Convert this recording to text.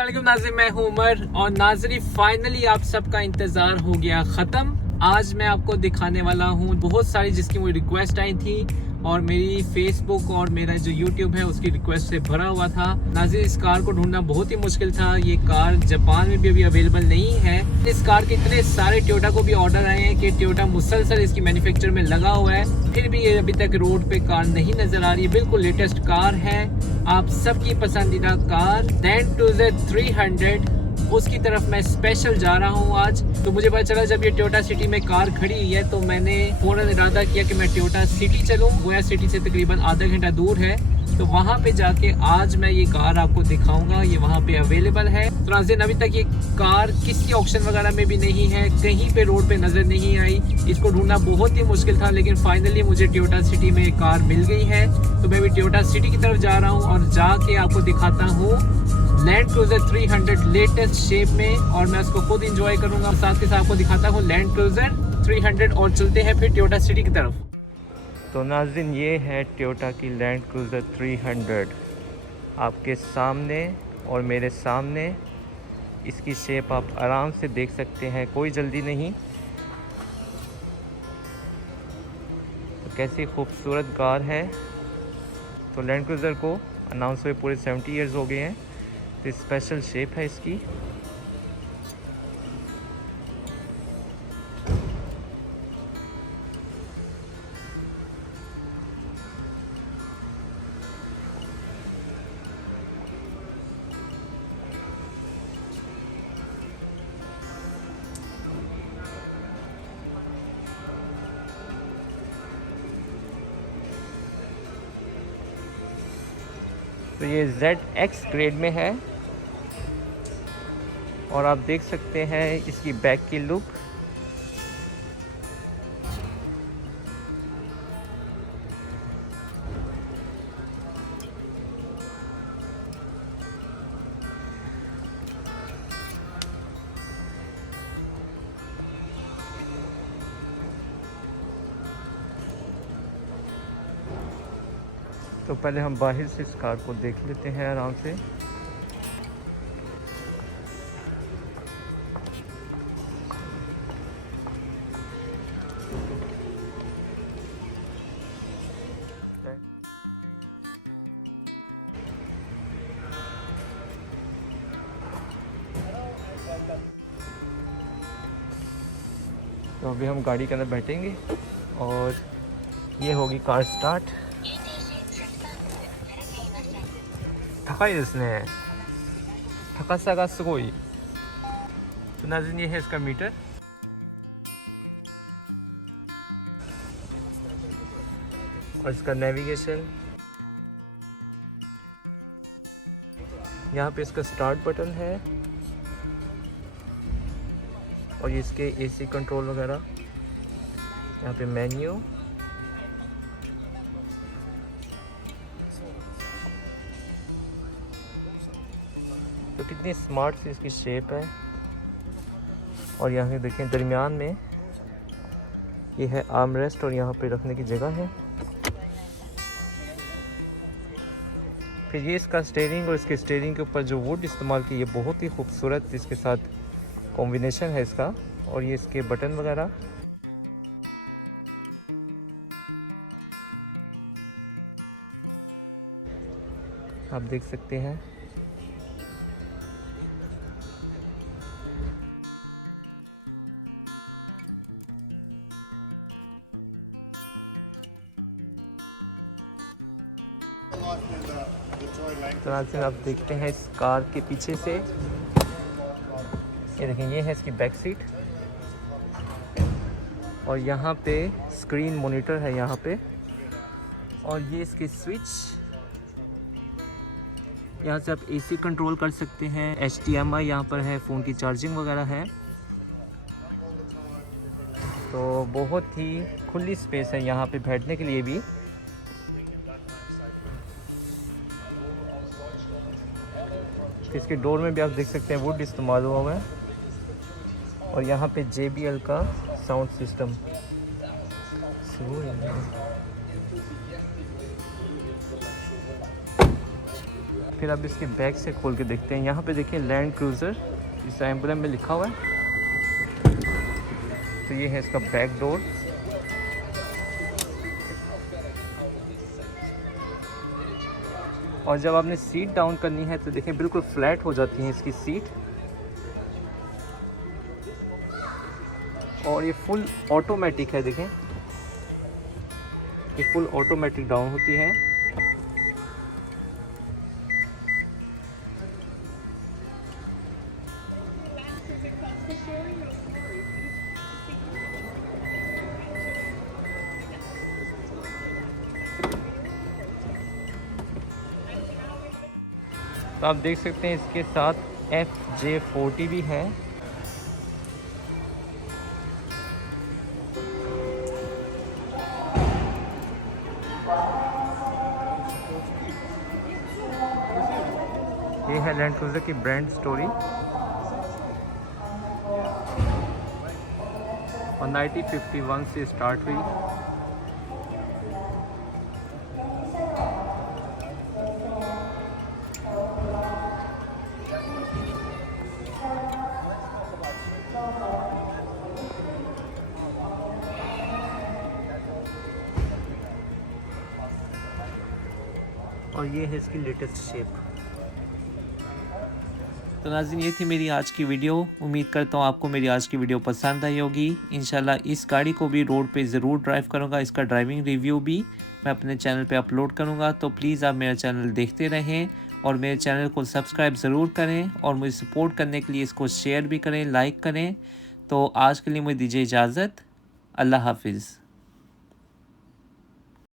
अस्सलामुअलैकुम नाज़रीन, मैं हूं उमर और नाज़रीन फाइनली आप सबका इंतज़ार हो गया ख़त्म। आज मैं आपको दिखाने वाला हूं बहुत सारी जिसकी मुझे रिक्वेस्ट आई थी और मेरी फेसबुक और मेरा जो यूट्यूब है उसकी रिक्वेस्ट से भरा हुआ था। नाज़रीन इस कार को ढूंढना बहुत ही मुश्किल था। ये कार जापान में भी अभी अवेलेबल नहीं है। इस कार के इतने सारे टोयोटा को भी ऑर्डर आए हैं कि टोयोटा मुसलसल इसकी मैन्युफैक्चर में लगा हुआ है, फिर भी ये अभी तक रोड पे कार नहीं नजर आ रही है। बिल्कुल लेटेस्ट कार है, आप सबकी पसंदीदा कार लैंड क्रूज़र 300, उसकी तरफ मैं स्पेशल जा रहा हूँ आज। तो मुझे पता चला जब ये टोयोटा सिटी में कार खड़ी हुई है तो मैंने फौरन इरादा किया कि मैं टोयोटा सिटी चलूँ। गोया सिटी से तकरीबन आधा घंटा दूर है, तो वहाँ पे जाके आज मैं ये कार आपको दिखाऊंगा। ये वहाँ पे अवेलेबल है। तो नाज़रीन अभी तक ये कार किसी ऑप्शन वगैरह में भी नहीं है, कहीं पे रोड पे नज़र नहीं आई। इसको ढूंढना बहुत ही मुश्किल था, लेकिन फाइनली मुझे टोयोटा सिटी में कार मिल गई है। तो मैं भी टोयोटा सिटी की तरफ जा रहा हूँ और जाके आपको दिखाता हूँ लैंड क्रूज़र 300 लेटेस्ट शेप में, और मैं उसको खुद इंजॉय करूँगा। साथ के साथ आपको दिखाता हूँ लैंड क्रूज़र 300 और चलते हैं फिर टोयोटा सिटी की तरफ। तो नाज़रीन ये है टोयोटा की लैंड क्रूज़र 300 आपके सामने और मेरे सामने। इसकी शेप आप आराम से देख सकते हैं, कोई जल्दी नहीं। तो कैसी खूबसूरत कार है। तो लैंड क्रूज़र को अनाउंस हुए पूरे 70 इयर्स हो गए हैं। तो स्पेशल शेप है इसकी। तो ये ZX ग्रेड में है और आप देख सकते हैं इसकी बैक की लुक। तो पहले हम बाहर से इस कार को देख लेते हैं आराम से। तो अभी हम गाड़ी के अंदर बैठेंगे और ये होगी कार स्टार्ट। 高いですね。高さがすごい。तो नाज़रीन ये है इसका मीटर। और इसका नेविगेशन, यहाँ पे इसका स्टार्ट बटन है और ये इसके एसी कंट्रोल वगैरह। यहाँ पे मेन्यू, तो कितनी स्मार्ट सी इसकी शेप है। और यहाँ पे देखें दरमियान में ये है आर्म रेस्ट और यहाँ पे रखने की जगह है। फिर ये इसका स्टीयरिंग और इसके स्टीयरिंग के ऊपर जो वुड इस्तेमाल की, ये बहुत ही खूबसूरत इसके साथ कॉम्बिनेशन है इसका। और ये इसके बटन वगैरह, आप देख सकते हैं। तो आप देखते हैं इस कार के पीछे से, ये देखें ये है इसकी बैक सीट और यहाँ पे स्क्रीन मॉनिटर है यहाँ पे। और ये इसकी स्विच, यहाँ से आप एसी कंट्रोल कर सकते हैं। HDMI यहाँ पर है, फ़ोन की चार्जिंग वगैरह है। तो बहुत ही खुली स्पेस है यहाँ पे बैठने के लिए भी। इसके डोर में भी आप देख सकते हैं वुड इस्तेमाल हुआ हुआ है। और यहाँ पे JBL का साउंड सिस्टम। फिर अब इसके बैक से खोल के देखते हैं। यहाँ पे देखिए लैंड क्रूज़र इस एम्बलम में लिखा हुआ है। तो ये है इसका बैक डोर। और जब आपने सीट डाउन करनी है तो देखिए बिल्कुल फ्लैट हो जाती है इसकी सीट। और ये फुल ऑटोमेटिक है, देखें ये फुल ऑटोमेटिक डाउन होती है। तो आप देख सकते हैं इसके साथ FJ40 भी है। ये है लैंड क्रूज़र की ब्रांड स्टोरी। और 1951 से स्टार्ट हुई। और ये है इसकी लेटेस्ट शेप। तो नाज़रीन, ये थी मेरी आज की वीडियो। उम्मीद करता हूँ आपको मेरी आज की वीडियो पसंद आई होगी। इंशाल्लाह इस गाड़ी को भी रोड पे ज़रूर ड्राइव करूँगा। इसका ड्राइविंग रिव्यू भी मैं अपने चैनल पे अपलोड करूँगा। तो प्लीज़ आप मेरा चैनल देखते रहें और मेरे चैनल को सब्सक्राइब ज़रूर करें और मुझे सपोर्ट करने के लिए इसको शेयर भी करें, लाइक करें। तो आज के लिए मुझे दीजिए इजाज़त। अल्लाह हाफिज़।